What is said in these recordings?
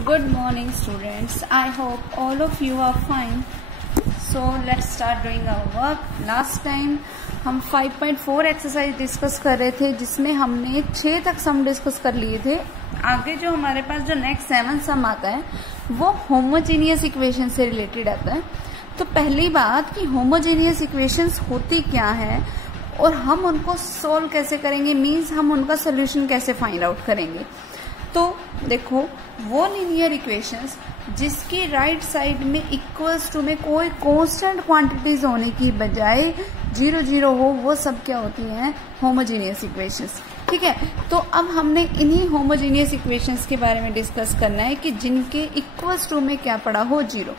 Good morning students. I hope all of you are fine. So let's start doing our work. Last time हम 5.4 exercise discuss कर रहे थे जिसमें हमने 6 तक सम डिस्कस कर लिए थे। आगे जो हमारे पास जो नेक्स्ट 7 सम आता है वो होमोजेनियस इक्वेशन से रिलेटेड आता है। तो पहली बात कि होमोजेनियस इक्वेशंस होती क्या है और हम उनको सोल्व कैसे करेंगे, मीन्स हम उनका सोल्यूशन कैसे फाइंड आउट करेंगे। तो देखो वो लीनियर इक्वेशंस जिसकी राइट साइड में इक्वल्स टू में कोई कांस्टेंट क्वांटिटीज होने की बजाय 0 0 हो, वो सब क्या होती हैं, होमोजेनियस इक्वेशंस। ठीक है, तो अब हमने इन्हीं होमोजेनियस इक्वेशंस के बारे में डिस्कस करना है कि जिनके इक्वल्स टू में क्या पड़ा हो 0।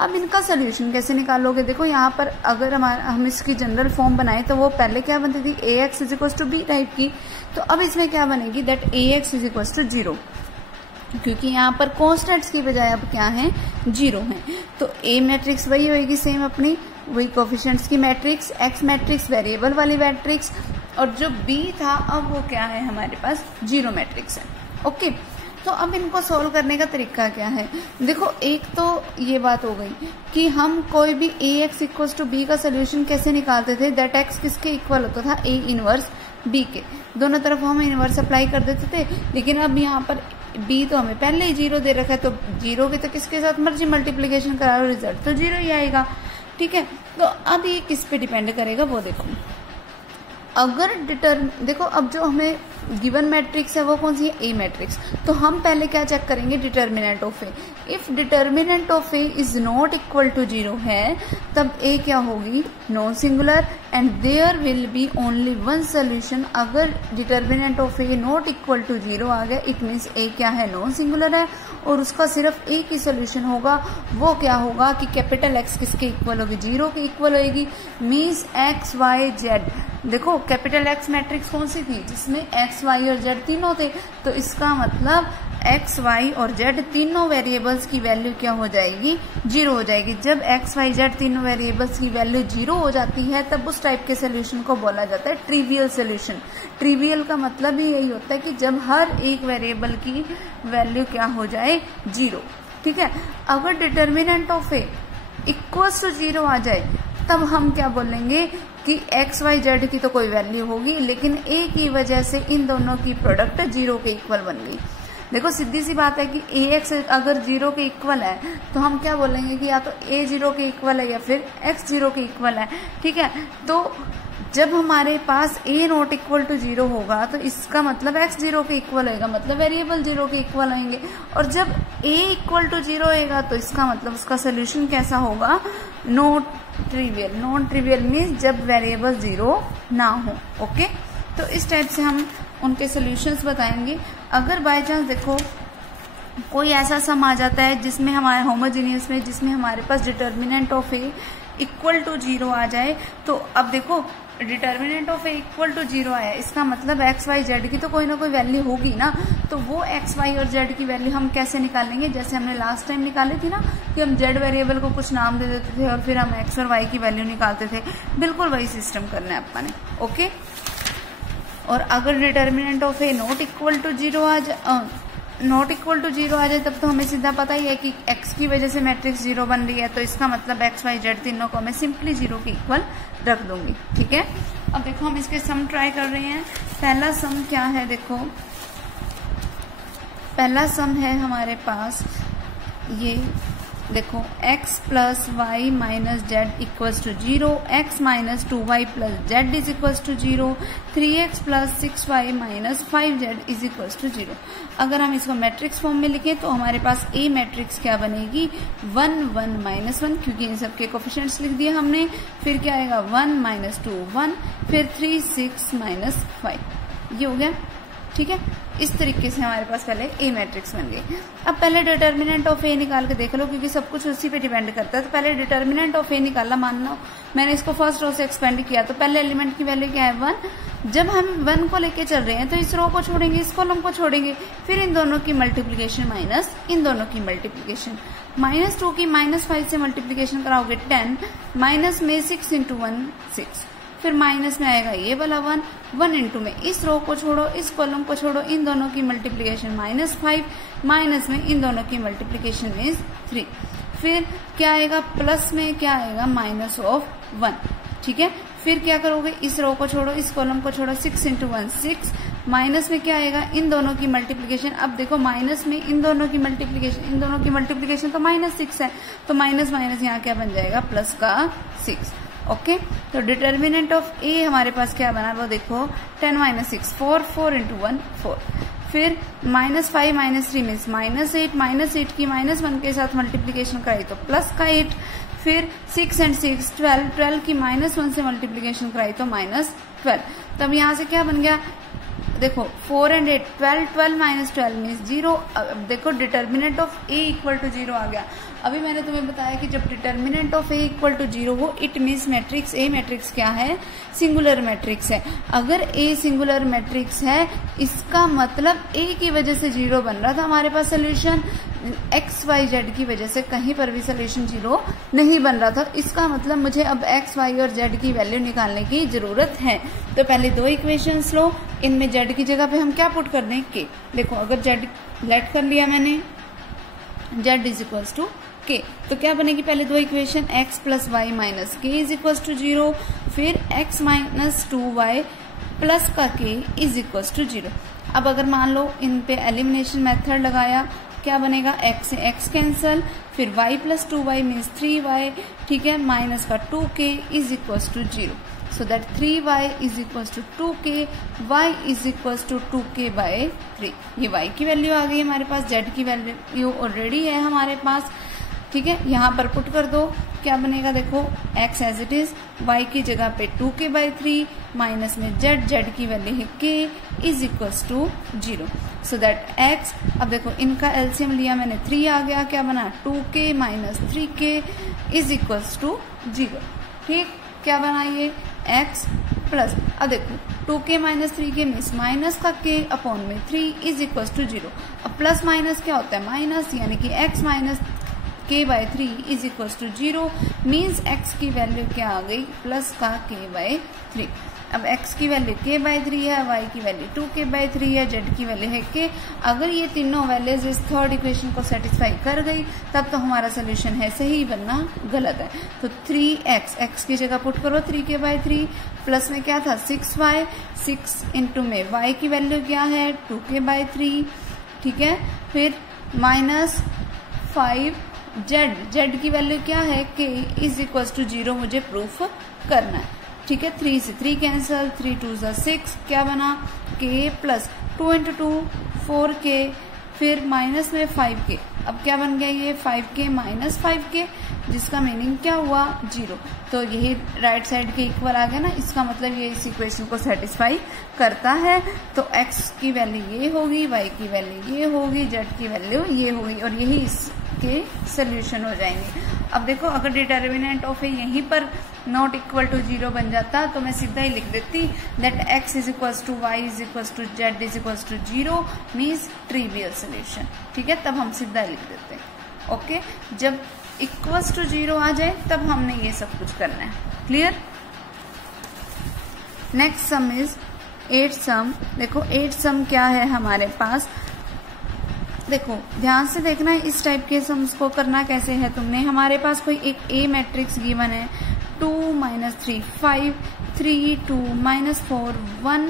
अब इनका सोल्यूशन कैसे निकालोगे। देखो यहाँ पर अगर हम इसकी जनरल फॉर्म बनाए तो वो पहले क्या बनती थी, ax is equal to b type की। तो अब इसमें क्या बनेगी, that ax is equal to 0, क्योंकि यहाँ पर कॉन्स्टेंट्स की बजाय अब क्या है, 0 है। तो a मैट्रिक्स वही होगी सेम अपनी, वही कोफिशिएंट्स की मैट्रिक्स, x मैट्रिक्स वेरिएबल वाली मैट्रिक्स, और जो b था अब वो क्या है हमारे पास 0 मैट्रिक्स है। ओके, तो अब इनको सोल्व करने का तरीका क्या है। देखो एक तो ये बात हो गई कि हम कोई भी ax इक्वल्स टू b का सोल्यूशन कैसे निकालते थे, दैट x किसके इक्वल होता था, a इनवर्स b के। दोनों तरफ हम इनवर्स अप्लाई कर देते थे, लेकिन अब यहाँ पर b तो हमें पहले ही 0 दे रखा है, तो 0 के तो किसके साथ मर्जी मल्टीप्लीकेशन कराओ, रिजल्ट तो 0 ही आएगा। ठीक है, तो अब ये किस पे डिपेंड करेगा वो देखो। अगर देखो अब जो हमें गिवन मैट्रिक्स है वो कौन सी है, ए मैट्रिक्स। तो हम पहले क्या चेक करेंगे, determinant of A. If determinant of A is not equal to 0 है तब ए क्या होगी, non singular, and there will be only one solution. अगर determinant of A not equal to 0 आ गया, इट मीन्स ए क्या है, नॉन सिंगुलर है, और उसका सिर्फ एक ही सोल्यूशन होगा। वो क्या होगा कि कैपिटल एक्स किसके इक्वल होगी, 0 के इक्वल होगी, मीन्स एक्स वाई जेड। देखो कैपिटल एक्स मैट्रिक्स कौन सी थी, जिसमें एक्स वाई और जेड तीनों थे। तो इसका मतलब एक्स वाई और जेड तीनों वेरिएबल्स की वैल्यू क्या हो जाएगी, 0 हो जाएगी। जब एक्स वाई जेड तीनों वेरिएबल्स की वैल्यू 0 हो जाती है तब उस टाइप के सोल्यूशन को बोला जाता है ट्रिवियल सोल्यूशन। ट्रिवियल का मतलब ही यही होता है कि जब हर एक वेरिएबल की वैल्यू क्या हो जाए, 0। ठीक है, अगर determinant of A equals to 0 आ जाए तब हम क्या बोलेंगे कि एक्स वाई जेड की तो कोई वैल्यू होगी, लेकिन ए की वजह से इन दोनों की प्रोडक्ट 0 के इक्वल बन गई। देखो सीधी सी बात है कि ए एक्स अगर 0 के इक्वल है तो हम क्या बोलेंगे कि या तो ए 0 के इक्वल है या फिर एक्स 0 के इक्वल है। ठीक है, तो जब हमारे पास a नॉट इक्वल टू 0 होगा तो इसका मतलब x 0 के इक्वल होगा, मतलब वेरिएबल 0 के इक्वल आएंगे। और जब a इक्वल टू 0 होगा तो इसका मतलब उसका सोल्यूशन कैसा होगा, not trivial. Non trivial means जब वेरिएबल 0 ना हो। ओके, तो इस टाइप से हम उनके सोल्यूशंस बताएंगे। अगर बाय चांस देखो कोई ऐसा सम आ जाता है जिसमें हमारे होमोजेनियस में जिसमें हमारे पास determinant of A equal to 0 आ जाए, तो अब देखो determinant of A equal to 0 आया, इसका मतलब एक्स वाई जेड की तो कोई ना कोई वैल्यू होगी ना। तो वो एक्स वाई और जेड की वैल्यू हम कैसे निकालेंगे, जैसे हमने लास्ट टाइम निकाली थी ना कि हम जेड वेरिएबल को कुछ नाम दे देते थे और फिर हम एक्स और वाई की वैल्यू निकालते थे। बिल्कुल वही सिस्टम करना है अपने। ओके, और अगर determinant of A not equal to 0 आ जाए तब तो हमें सीधा पता ही है कि x की वजह से मैट्रिक्स 0 बन रही है, तो इसका मतलब एक्स वाई जेड तीनों को मैं सिंपली 0 के इक्वल रख दूंगी। ठीक है, अब देखो हम इसके सम ट्राई कर रहे हैं। पहला सम क्या है, देखो पहला सम है हमारे पास ये, देखो x plus y minus z equals to 0, x minus 2y plus z is equals to 0, 3x plus 6y minus 5z is equals to 0। अगर हम इसको मैट्रिक्स फॉर्म में लिखें तो हमारे पास a मैट्रिक्स क्या बनेगी, 1 1 माइनस 1, क्योंकि इन सबके कोफिशिएंट्स लिख दिए हमने। फिर क्या आएगा, 1 माइनस 2 1, फिर 3 6 माइनस 5, ये हो गया। ठीक है, इस तरीके से हमारे पास पहले ए मैट्रिक्स बन गई। अब पहले डिटर्मिनेंट ऑफ ए निकाल के देख लो, क्योंकि सब कुछ उसी पे डिपेंड करता है। तो पहले डिटर्मिनेंट ऑफ ए निकाला, मान लो मैंने इसको फर्स्ट रो से एक्सपेंड किया, तो पहले एलिमेंट की वैल्यू क्या है, 1। जब हम 1 को लेके चल रहे हैं तो इस रो को छोड़ेंगे, इस कॉलम को छोड़ेंगे, फिर इन दोनों की मल्टीप्लीकेशन माइनस इन दोनों की मल्टीप्लीकेशन, -2 की -5 से मल्टीप्लीकेशन कराओगे 10, माइनस में 6 × 1 6, फिर माइनस में आएगा ये वाला 1, 1 इंटू में इस रो को छोड़ो, इस कॉलम को छोड़ो, इन दोनों की मल्टीप्लीकेशन -5, माइनस में इन दोनों की मल्टीप्लीकेशन मीन्स 3। फिर क्या आएगा, प्लस में क्या आएगा, -1, ठीक है। फिर क्या करोगे, इस रो को छोड़ो, इस कॉलम को छोड़ो, 6 इंटू 1 6, माइनस में क्या आएगा, इन दोनों की मल्टीप्लीकेशन। अब देखो माइनस में इन दोनों की मल्टीप्लीकेशन तो -6 है, तो माइनस माइनस यहाँ क्या बन जाएगा, प्लस का 6। ओके, तो डिटर्मिनेंट ऑफ ए हमारे पास क्या बना, वो देखो 10 - 6 4, 4 इंटू 1 4। फिर -5 - 3 मीन्स -8, -8 की -1 के साथ मल्टीप्लीकेशन कराई तो प्लस का 8। फिर 6 and 6 12, 12 की -1 से मल्टीप्लीकेशन कराई तो -12। तब यहाँ से क्या बन गया, देखो 4 and 8 12, 12 - 12 मीन्स 0। अब देखो determinant of A equal to 0 आ गया। अभी मैंने तुम्हें बताया कि जब determinant of A equal to 0 हो, it means matrix A matrix क्या है, सिंगुलर मैट्रिक्स है। अगर ए सिंगुलर मैट्रिक्स है, इसका मतलब ए की वजह से 0 बन रहा था हमारे पास सोल्यूशन, एक्स वाई जेड की वजह से कहीं पर भी सोल्यूशन 0 नहीं बन रहा था। इसका मतलब मुझे अब एक्स वाई और जेड की वैल्यू निकालने की जरूरत है। तो पहले दो इक्वेशंस लो, इनमें जेड की जगह पे हम क्या पुट कर दें, के। देखो अगर जेड लेट कर लिया मैंने, जेड इज इक्वल्स टू के, तो क्या बनेगी, पहले दो equation, x plus y minus k is equals to 0, फिर x माइनस 2y प्लस का k इज इक्वल्स टू 0। अब अगर मान लो इन पे एलिमिनेशन मेथड लगाया, क्या बनेगा, x से x कैंसल, फिर y plus 2y means 3y, ठीक है, माइनस का 2k is equals to 0। So that 3y is equals to 2k, y is equals to 2k by 3। ये y की वैल्यू आ गई हमारे पास, z की वैल्यू ऑलरेडी है हमारे पास, ठीक है। यहाँ पर पुट कर दो, क्या बनेगा, देखो x as it is, y की जगह पे 2k बाई 3, माइनस में z की वैल्यू है k is equals to 0। So that x, अब देखो इनका एलसीएम लिया मैंने, 3 आ गया, क्या बना, 2k minus 3k is equals to 0। ठीक, क्या बना ये x प्लस, अब देखो 2k minus 3k means minus का k अपॉन में 3 इज इक्वल्स टू 0। अब प्लस माइनस क्या होता है, माइनस, यानी कि x minus k by 3 is equals to 0 means x की वैल्यू क्या आ गई, प्लस का k बाई 3। अब x की वैल्यू k बाई 3 है, y की वैल्यू 2k बाई 3 है, z की वैल्यू है k। अगर ये तीनों वैल्यूज इस थर्ड इक्वेशन को सेटिस्फाई कर गई, तब तो हमारा सोल्यूशन है सही, बनना गलत है। तो 3x, x की जगह पुट करो 3k बाई 3, प्लस में क्या था 6y, 6 इंटू में y की वैल्यू क्या है 2k बाई 3, ठीक है। फिर माइनस 5 z की वैल्यू क्या है k इज इक्वल्स टू 0 मुझे प्रूफ करना है, ठीक है। 3 से 3 कैंसल, 3 2 6, क्या बना k प्लस 2 इंटू 2 4k, फिर माइनस में 5k। अब क्या बन गया ये 5k माइनस 5k, जिसका मीनिंग क्या हुआ 0। तो यही राइट साइड के इक्वल आ गया ना, इसका मतलब ये इस इक्वेशन को सेटिस्फाई करता है। तो x की वैल्यू ये होगी, y की वैल्यू ये होगी, z की वैल्यू ये होगी, और यही इसके सोल्यूशन हो जाएंगे। अब देखो अगर डिटर्मिनेंट ऑफ ए यहीं पर नॉट इक्वल टू 0 बन जाता, तो मैं सीधा ही लिख देती that x is equals to y is equals to z is equals to 0 means trivial solution, ठीक है। तब हम सीधा लिख देते हैं। ओके, जब इक्वल्स टू 0 आ जाए तब हमने ये सब कुछ करना है। क्लियर। नेक्स्ट सम इज 8 सम। देखो 8 सम क्या है हमारे पास, देखो ध्यान से देखना है इस टाइप के सम्स को करना कैसे है। तुमने हमारे पास कोई एक ए मैट्रिक्स गिवन है, 2 - 3 5 3 2 -4 1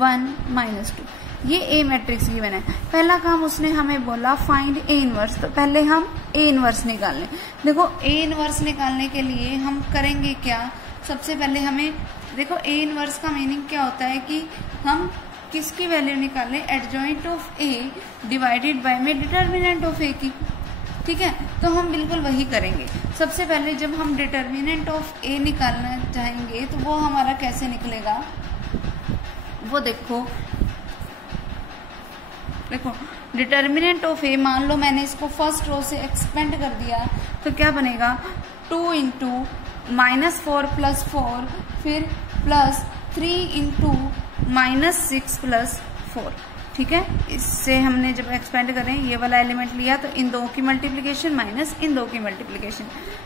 1 -2, ये ए मैट्रिक्स गिवन है। पहला काम उसने हमें बोला फाइंड ए इनवर्स, तो पहले हम ए इनवर्स निकाल लें। देखो ए इनवर्स निकालने के लिए हम करेंगे क्या, सबसे पहले हमें देखो ए इनवर्स का मीनिंग क्या होता है कि हम किसकी वैल्यू निकालें, adjoint of A divided by में डिटर्मिनेंट ऑफ ए की, ठीक है। तो हम बिल्कुल वही करेंगे। सबसे पहले जब हम डिटर्मिनेंट ऑफ ए निकालना चाहेंगे तो वो हमारा कैसे निकलेगा, वो देखो डिटर्मिनेंट ऑफ ए, मान लो मैंने इसको फर्स्ट रो से एक्सपेंड कर दिया, तो क्या बनेगा 2 इंटू -4 प्लस 4, फिर प्लस 3 इंटू -6 प्लस 4, ठीक है, इससे हमने जब एक्सपेंड करें ये वाला एलिमेंट लिया तो इन दो की मल्टीप्लीकेशन माइनस इन दो की मल्टीप्लीकेशन,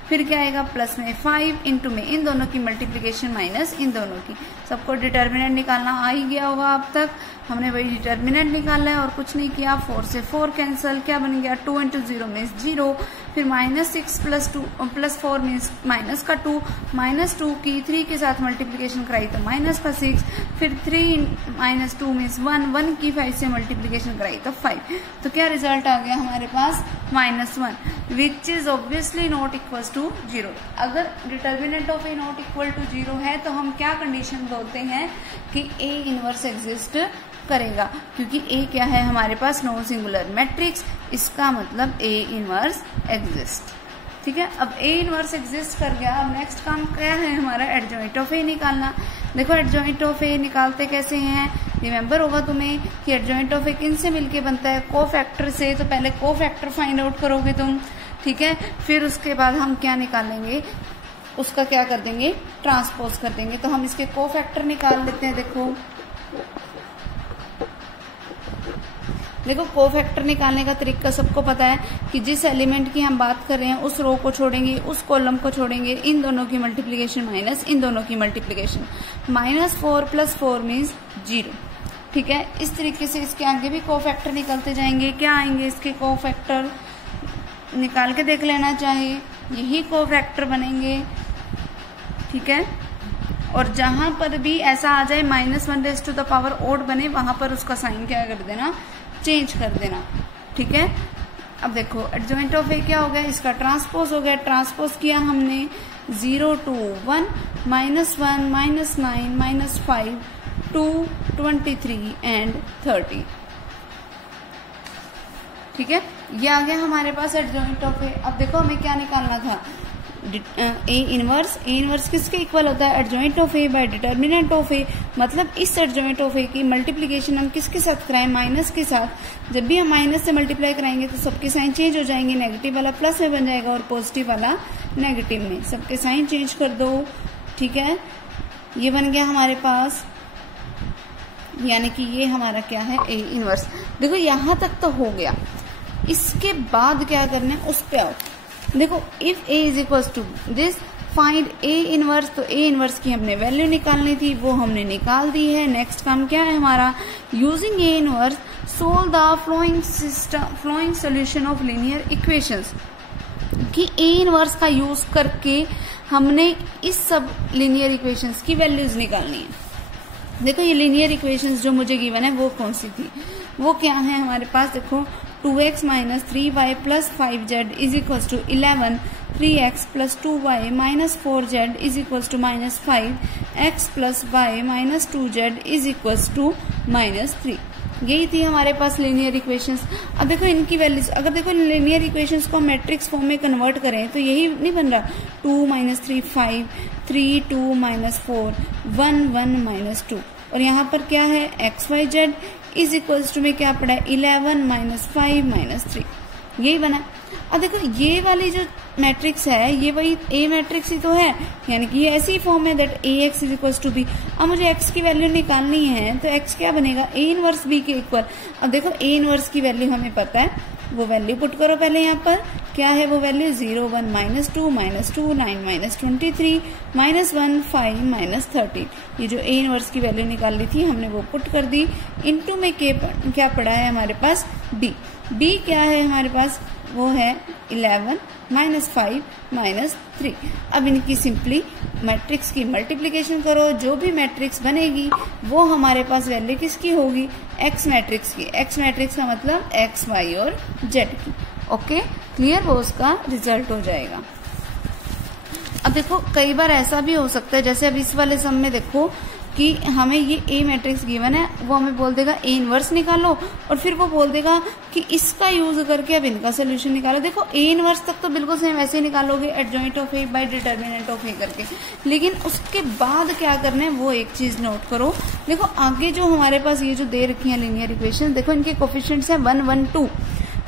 फिर क्या आएगा प्लस में 5 इंटू में इन दोनों की मल्टीप्लीकेशन माइनस इन दोनों की। सबको डिटर्मिनेंट निकालना आ ही गया होगा अब तक, हमने वही डिटर्मिनेंट निकाला है और कुछ नहीं किया। 4 से 4 कैंसिल, क्या बन गया 2 इंटू 0 मीन्स 0, फिर -6 प्लस 4 मीन्स माइनस का 2, -2 की 3 के साथ मल्टीप्लीकेशन कराई तो माइनस का 6, फिर 3 - 2 मीन्स 1, 1 की 5 से मल्टीप्लीकेशन कराई तो 5। तो क्या रिजल्ट आ गया हमारे पास -1, which is obviously not equal to 0। अगर determinant of A not equal to 0 है तो हम क्या कंडीशन बोलते हैं कि ए इनवर्स एग्जिस्ट करेगा, क्योंकि ए क्या है हमारे पास नॉन सिंगुलर मैट्रिक्स, इसका मतलब ए इनवर्स एग्जिस्ट। ठीक है, अब ए इनवर्स एग्जिस्ट कर गया। अब नेक्स्ट काम क्या है हमारा, एडजॉइंट ऑफ ए निकालना। देखो एडजॉइंट ऑफ ए निकालते कैसे हैं, रिमेंबर होगा तुम्हें कि एडजॉइंट ऑफ ए किन से मिलके बनता है, कोफैक्टर से। तो पहले कोफैक्टर फाइंड आउट करोगे तुम, ठीक है, फिर उसके बाद हम क्या निकालेंगे, उसका क्या कर देंगे, ट्रांसपोज कर देंगे। तो हम इसके कोफैक्टर निकाल लेते हैं। देखो कोफैक्टर निकालने का तरीका सबको पता है कि जिस एलिमेंट की हम बात कर रहे हैं उस रो को छोड़ेंगे, उस कॉलम को छोड़ेंगे, इन दोनों की मल्टीप्लीकेशन माइनस इन दोनों की मल्टीप्लीकेशन, -4 + 4 मीन्स 0। ठीक है, इस तरीके से इसके आगे भी कोफैक्टर निकलते जाएंगे। क्या आएंगे इसके कोफैक्टर, निकाल के देख लेना चाहिए, यही कोफैक्टर बनेंगे। ठीक है, और जहां पर भी ऐसा आ जाए -1 ओड बने, वहां पर उसका साइन क्या कर देना, चेंज कर देना। ठीक है, अब देखो एडजॉइंट ऑफ ए क्या हो गया, इसका ट्रांसपोज हो गया। ट्रांसपोज किया हमने 0 to 1 -1 -9 -5 2 23 एंड 30। ठीक है, ये आ गया हमारे पास एडजॉइंट ऑफ ए। अब देखो हमें क्या निकालना था, ए इनवर्स किसके इक्वल होता है, adjoint of A by determinant of A. मतलब इस एडजॉइंट ऑफ ए की मल्टीप्लीकेशन हम किसके साथ कराएं, माइनस के साथ। जब भी हम माइनस से मल्टीप्लाई कराएंगे तो सबके साइन चेंज हो जाएंगे, नेगेटिव वाला प्लस में बन जाएगा और पॉजिटिव वाला नेगेटिव में। सबके साइन चेंज कर दो। ठीक है, ये बन गया हमारे पास, यानी कि ये हमारा क्या है, ए इनवर्स। देखो यहां तक तो हो गया, इसके बाद क्या करना है उस पे आओ। देखो if A is equal to this, find A inverse. तो ए इनवर्स की हमने वैल्यू निकालनी थी, वो हमने निकाल दी है। नेक्स्ट काम क्या है हमारा, using A inverse solve the flowing solution of linear equations. कि ए इनवर्स का यूज करके हमने इस सब लीनियर इक्वेशंस की वैल्यूज निकालनी है। देखो ये लीनियर इक्वेशंस जो मुझे गिवन है वो कौन सी थी, वो क्या है हमारे पास, देखो 2x - 3y + 5z is equal to 11, 3x + 2y - 4z is equal to -5, x + y - 2z is equal to -3। यही थी हमारे पास लीनियर इक्वेशंस। अब देखो इनकी वैल्यूज, अगर देखो लीनियर इक्वेशंस को मैट्रिक्स फॉर्म में कन्वर्ट करें तो यही नहीं बन रहा, 2 - 3 5, 3 2 - 4 1 1 -2। और यहाँ पर क्या है, x y z is equals to में क्या पड़ा है, 11 - 5 - 3, यही बना। अब देखो ये वाली जो मैट्रिक्स है ये वही ए मैट्रिक्स ही तो है, यानी कि ये ऐसी फॉर्म है that A X is equals to B. अब मुझे एक्स की वैल्यू निकालनी है तो एक्स क्या बनेगा, ए इनवर्स बी के इक्वल। अब देखो ए इनवर्स की वैल्यू हमें पता है, वो वैल्यू पुट करो पहले। यहाँ पर क्या है वो वैल्यू, 0 1 -2 -2 9 -23 -1 5 -13। ये जो ए इनवर्स की वैल्यू निकाली थी हमने वो पुट कर दी। इनटू में क्या पड़ा है हमारे पास, बी। बी क्या है हमारे पास, वो है 11 -5 -3। अब इनकी सिंपली मैट्रिक्स की मल्टीप्लीकेशन करो, जो भी मैट्रिक्स बनेगी वो हमारे पास वैल्यू किसकी होगी, एक्स मैट्रिक्स की। एक्स मैट्रिक्स का मतलब एक्स वाई और जेड की। ओके, क्लियर, वो उसका रिजल्ट हो जाएगा। अब देखो कई बार ऐसा भी हो सकता है, जैसे अब इस वाले सम में देखो कि हमें ये ए मैट्रिक्स गिवन है, वो हमें बोल देगा ए इनवर्स निकालो, और फिर वो बोल देगा कि इसका यूज करके अब इनका सोल्यूशन निकालो। देखो ए इनवर्स तक तो बिल्कुल सेम वैसे ही निकालोगे, adjoint of A by determinant of A करके, लेकिन उसके बाद क्या करना है वो एक चीज नोट करो। देखो आगे जो हमारे पास ये जो दे रखी है लीनियर इक्वेशन, देखो इनके कोफिशिएंट्स है 1 1 2,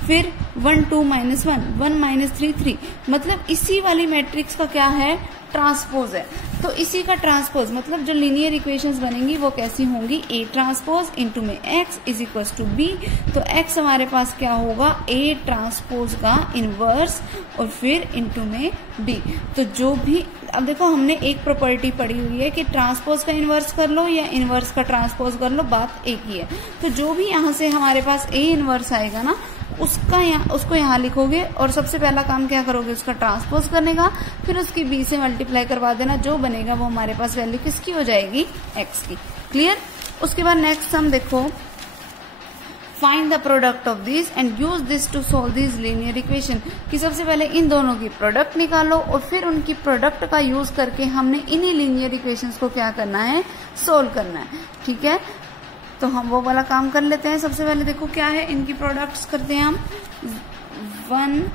फिर 1 2 -1 1 -3 3, मतलब इसी वाली मैट्रिक्स का क्या है, ट्रांसपोज है। तो इसी का ट्रांसपोज मतलब जो लीनियर इक्वेशंस बनेंगी वो कैसी होंगी, ए ट्रांसपोज इनटू में X is equal to B. तो एक्स हमारे पास क्या होगा, ए ट्रांसपोज का इनवर्स और फिर इनटू में बी। तो जो भी अब देखो हमने एक प्रॉपर्टी पढ़ी हुई है कि ट्रांसपोज का इनवर्स कर लो या इनवर्स का ट्रांसपोज कर लो, बात एक ही है। तो जो भी यहाँ से हमारे पास ए इनवर्स आएगा ना उसको यहाँ लिखोगे और सबसे पहला काम क्या करोगे, उसका ट्रांसपोज करने का, फिर उसकी बी से मल्टीप्लाई करवा देना। जो बनेगा वो हमारे पास वैल्यू किसकी हो जाएगी, एक्स की। क्लियर। उसके बाद नेक्स्ट हम देखो, find the product of this and use this to solve this linear equation. कि सबसे पहले इन दोनों की प्रोडक्ट निकालो और फिर उनकी प्रोडक्ट का यूज करके हमने इन्हीं लीनियर इक्वेशंस को क्या करना है, सोल्व करना है। ठीक है, तो हम वो वाला काम कर लेते हैं। सबसे पहले देखो क्या है, इनकी प्रोडक्ट्स करते हैं हम। 1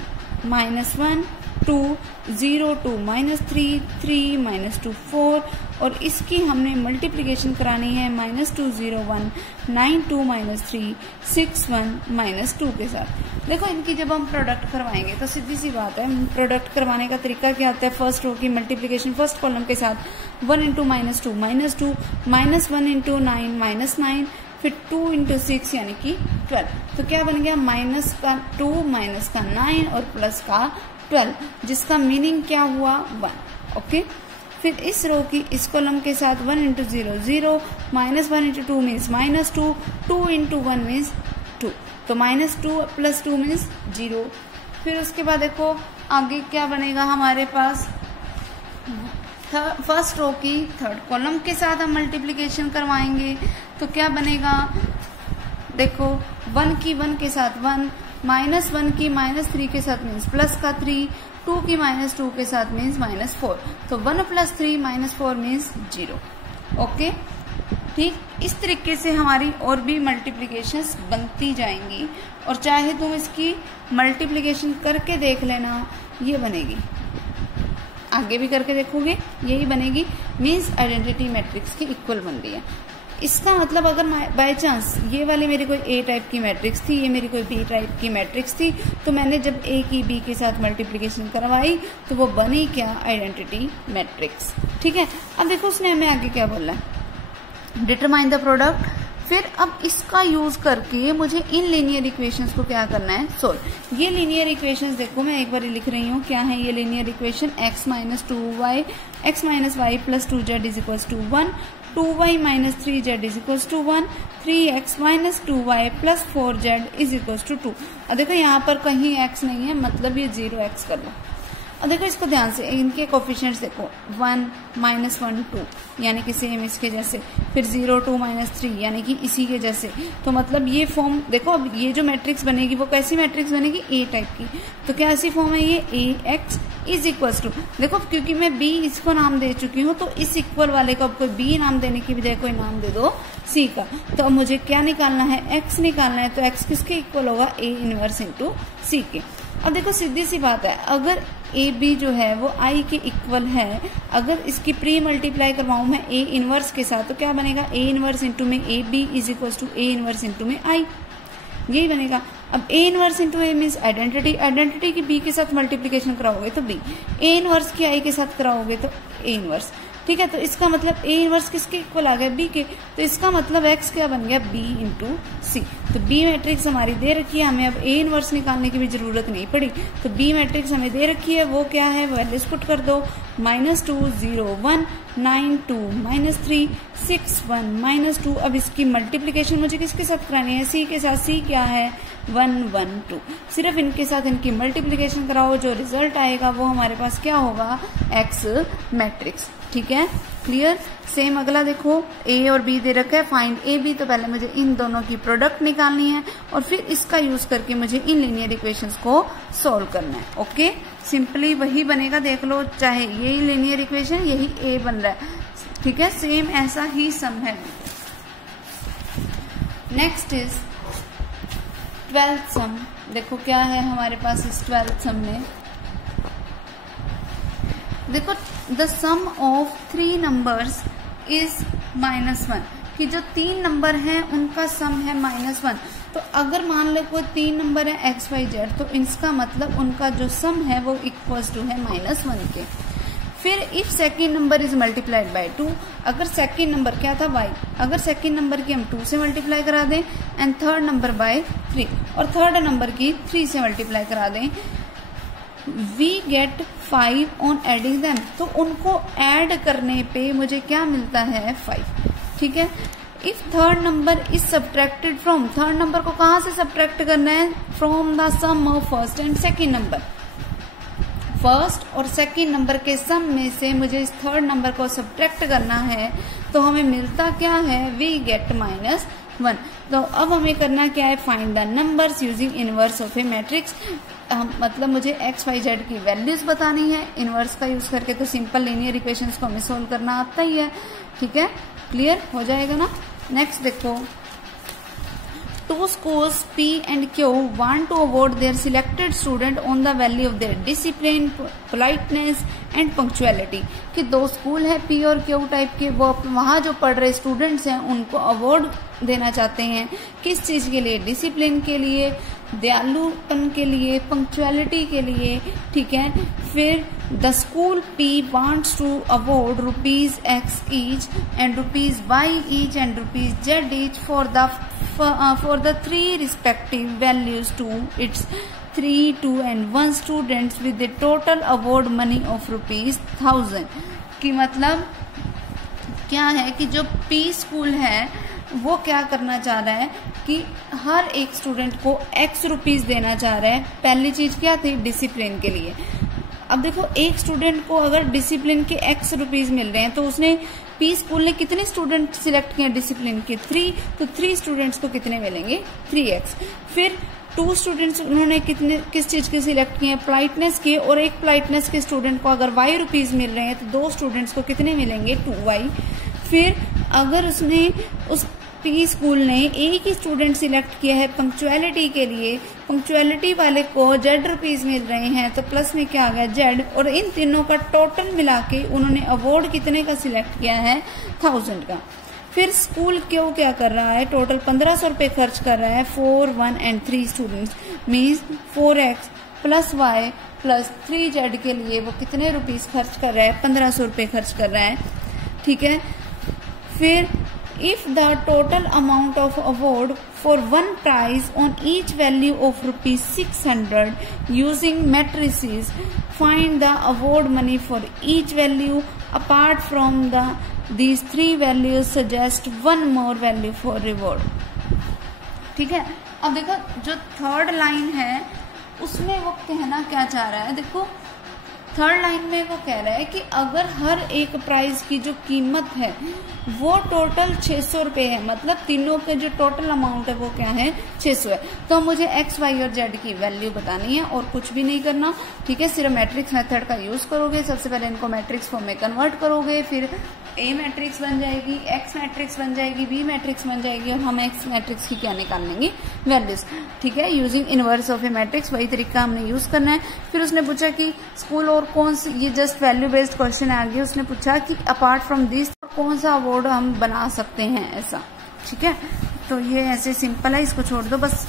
-1 2 0 2 -3 3 -2 4 और इसकी हमने मल्टीप्लिकेशन करानी है -2 0 1 9 2 -3 6 1 -2 के साथ। देखो इनकी जब हम प्रोडक्ट करवाएंगे तो सीधी सी बात है, प्रोडक्ट करवाने का तरीका क्या होता है, फर्स्ट रो की मल्टीप्लिकेशन फर्स्ट कॉलम के साथ 1 × -2 -2 -1 × 9 -9 फिर 2 × 6 यानी कि 12। तो क्या बन गया, माइनस का 2 माइनस का 9 और प्लस का 12, जिसका मीनिंग क्या हुआ 1। ओके, फिर इस रो की इस कॉलम के साथ 1 × 0 0 -1 × 2 मीन्स -2 2 × 1 मीन्स 2। तो -2 + 2 मीन्स 0। फिर उसके बाद देखो आगे क्या बनेगा हमारे पास, फर्स्ट रो की थर्ड कॉलम के साथ हम मल्टीप्लिकेशन करवाएंगे। तो क्या बनेगा, देखो 1 की 1 के साथ 1 -1 की -3 के साथ मीन्स प्लस का 3 2 की -2 के साथ मीन्स -4। तो 1 + 3 -4 मीन्स 0। ओके, ठीक। इस तरीके से हमारी और भी मल्टीप्लिकेशंस बनती जाएंगी और चाहे तुम इसकी मल्टीप्लिकेशन करके देख लेना, ये बनेगी, आगे भी करके देखोगे यही बनेगी, मीन्स आइडेंटिटी मैट्रिक्स की इक्वल बन रही है। इसका मतलब अगर बाय चांस ये वाली मेरी कोई ए टाइप की मैट्रिक्स थी, ये मेरी कोई बी टाइप की मैट्रिक्स थी, तो मैंने जब ए की बी के साथ मल्टीप्लिकेशन करवाई तो वो बनी क्या, आइडेंटिटी मैट्रिक्स। ठीक है, अब देखो उसने हमें आगे क्या बोला है, डिटरमाइन द प्रोडक्ट। फिर अब इसका यूज करके मुझे इन लीनियर इक्वेशंस को क्या करना है, सोल्व। ये लीनियर इक्वेशंस देखो मैं एक बार लिख रही हूँ, क्या है ये linear equation, x - 2y x - y + 2z = 1 2y - 3z = 1 3x - 2y + 4z = 2। और देखो यहाँ पर कहीं x नहीं है, मतलब ये 0x कर लो। और देखो इसको ध्यान से, इनके कोफिशिएंट्स देखो 1 -1 2 यानी कि सेम इसके जैसे, फिर 0 2 -3 यानी कि इसी के जैसे। तो मतलब ये फॉर्म देखो, अब ये जो मैट्रिक्स बनेगी वो कैसी मैट्रिक्स बनेगी, ए टाइप की। तो क्या ऐसी फॉर्म है ये, AX = देखो क्योंकि मैं B इसको नाम दे चुकी हूँ, तो इस इक्वल वाले को अब कोई B नाम देने की बजाय कोई नाम दे दो C का। तो अब मुझे क्या निकालना है, X निकालना है। तो X किसके इक्वल होगा, A इनवर्स × C के। अब देखो सीधी सी बात है, अगर ए बी जो है वो आई के इक्वल है, अगर इसकी प्री मल्टीप्लाई करवाऊं मैं ए इनवर्स के साथ, तो क्या बनेगा, ए इनवर्स × में ए बी = ए इनवर्स × में आई, यही बनेगा। अब A inverse × A means identity, identity की बी के साथ मल्टीप्लिकेशन कराओगे तो बी, ए इनवर्स की आई के साथ कराओगे तो ए इनवर्स। ठीक है, तो इसका मतलब ए इनवर्स किसके इक्वल आ गया, बी के। तो इसका मतलब एक्स क्या बन गया, बी × सी। तो बी मैट्रिक्स हमारी दे रखी है, हमें अब ए इनवर्स निकालने की भी जरूरत नहीं पड़ी। तो बी मैट्रिक्स हमें दे रखी है, वो क्या है, वैल्यूज पुट कर दो, -2 0 1 9 2 -3 6 1 -2। अब इसकी मल्टीप्लिकेशन मुझे किसके साथ करानी है, सी के साथ। सी क्या है, 1 1 2। सिर्फ इनके साथ इनकी मल्टीप्लिकेशन कराओ, जो रिजल्ट आएगा वो हमारे पास क्या होगा, एक्स मैट्रिक्स। ठीक है, क्लियर। सेम अगला देखो, ए और बी दे रखा है, फाइंड ए बी। तो पहले मुझे इन दोनों की प्रोडक्ट निकालनी है और फिर इसका यूज करके मुझे इन लीनियर इक्वेशंस को सोल्व करना है। ओके, सिंपली वही बनेगा, देख लो, चाहे यही लीनियर इक्वेशन यही ए बन रहा है। ठीक है, सेम ऐसा ही सम है। नेक्स्ट इज 12th सम। देखो क्या है हमारे पास इस 12th सम में, देखो the sum of 3 numbers is -1, कि जो 3 नंबर हैं उनका सम है -1। तो अगर मान लो कोई 3 नंबर है x y z, तो इसका मतलब उनका जो सम है वो इक्वल्स टू है -1 के। फिर if second number is multiplied by 2, अगर सेकेंड नंबर क्या था y, अगर सेकेंड नंबर की हम 2 से मल्टीप्लाई करा दें एंड थर्ड नंबर बाय 3, और थर्ड नंबर की 3 से मल्टीप्लाई करा दें, we get 5 on adding them, तो उनको ऐड करने पे मुझे क्या मिलता है 5, ठीक है। If third number is subtracted from, third number को कहां से सब्ट्रैक्ट करना है, from the sum of first and second number, first और सेकेंड नंबर के सम में से मुझे इस थर्ड नंबर को सब्ट्रैक्ट करना है, तो हमें मिलता क्या है, वी गेट -1। तो अब हमें करना क्या है, find the numbers using inverse of A matrix, मतलब मुझे एक्स वाई जेड की वैल्यूज बतानी है। इनवर्स का यूज करके तो सिंपल लीनियर इक्वेशंस को हमें सोल्व करना आता ही है, ठीक है, क्लियर हो जाएगा ना। नेक्स्ट देखो, 2 schools P and Q want to award their selected student on the value of their discipline, politeness and punctuality, कि 2 स्कूल है P और Q टाइप के, वो वहाँ जो पढ़ रहे स्टूडेंट्स हैं उनको अवार्ड देना चाहते हैं, किस चीज़ के लिए, डिसिप्लिन के लिए, दयालुपन के लिए, पंक्चुअलिटी के लिए, ठीक है। फिर the school P wants to award ₹X each and ₹Y each and ₹Z each for the 3 respective values to its 3, 2 and 1 students with the total award money of ₹1000, कि मतलब क्या है कि जो P स्कूल है वो क्या करना चाह रहा है कि हर एक स्टूडेंट को X रुपीज देना चाह रहा है। पहली चीज क्या थी, डिसिप्लिन के लिए। अब देखो, एक स्टूडेंट को अगर डिसिप्लिन के X रुपीज मिल रहे हैं तो उसने P स्कूल ने कितने स्टूडेंट सिलेक्ट किए डिसिप्लिन के, 3, तो 3 स्टूडेंट्स को कितने मिलेंगे, 3x। फिर 2 स्टूडेंट्स उन्होंने किस चीज के सिलेक्ट किए, पोलाइटनेस के, और एक पोलाइटनेस के स्टूडेंट को अगर Y रुपीज मिल रहे हैं तो 2 स्टूडेंट्स को कितने मिलेंगे, 2y। फिर अगर उसने उस P स्कूल ने एक ही स्टूडेंट सिलेक्ट किया है पंक्चुअलिटी के लिए, पंक्चुअलिटी वाले को Z रुपीज मिल रहे हैं, तो प्लस में क्या आ गया Z, और इन तीनों का टोटल मिला के उन्होंने अवार्ड कितने का सिलेक्ट किया है, 1000 का। फिर स्कूल क्यों क्या कर रहा है, टोटल 1500 रुपए खर्च कर रहा है 4, 1 and 3 students, means 4x + y + 3z के लिए वो कितने रुपीज खर्च कर रहा है, 1500 रुपए खर्च कर रहा है, ठीक है। फिर if the total amount of award for one prize on each value of ₹600 using matrices, find the award money for each value apart from these 3 values, suggest one more value for reward, ठीक है। अब देखो, जो third line है उसमें वो कहना क्या चाह रहा है, देखो थर्ड लाइन में वो कह रहा है कि अगर हर एक प्राइज की जो कीमत है वो टोटल 600 रुपए है, मतलब तीनों के जो टोटल अमाउंट है वो क्या है, 600 है, तो मुझे X, Y और Z की वैल्यू बतानी है और कुछ भी नहीं करना, ठीक है। सिर्फ मैट्रिक्स मेथड का यूज करोगे, सबसे पहले इनको मैट्रिक्स फॉर्म में कन्वर्ट करोगे, फिर A मैट्रिक्स बन जाएगी, X मैट्रिक्स बन जाएगी, B मैट्रिक्स बन जाएगी, और हम X मैट्रिक्स की क्या निकाल लेंगे, वैल्यूज, ठीक है, using inverse of A matrix. वही तरीका हमने यूज करना है। फिर उसने पूछा कि स्कूल और कौन सी, ये जस्ट वैल्यू बेस्ड क्वेश्चन आ गया, उसने पूछा कि अपार्ट फ्रॉम दिस कौन सा अवार्ड हम बना सकते हैं, ऐसा, ठीक है। तो ये ऐसे सिंपल है, इसको छोड़ दो, बस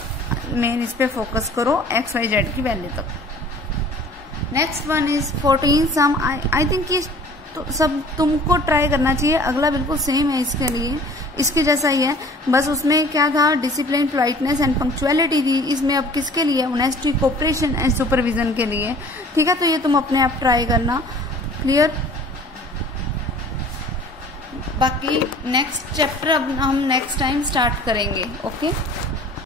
मेन इस पे फोकस करो X, Y, Z की वैल्यू तक। Next one is 14 sum, I think ये तो सब तुमको ट्राई करना चाहिए। अगला बिल्कुल सेम है इसके लिए, इसके जैसा ही है, बस उसमें क्या था, डिसिप्लिन, पोलाइटनेस एंड पंक्चुअलिटी थी। इसमें अब किसके लिए, ऑनेस्टी, कोऑपरेशन एंड सुपरविजन के लिए, ठीक है। तो ये तुम अपने आप ट्राई करना, क्लियर। बाकी नेक्स्ट चैप्टर अब हम नेक्स्ट टाइम स्टार्ट करेंगे, ओके।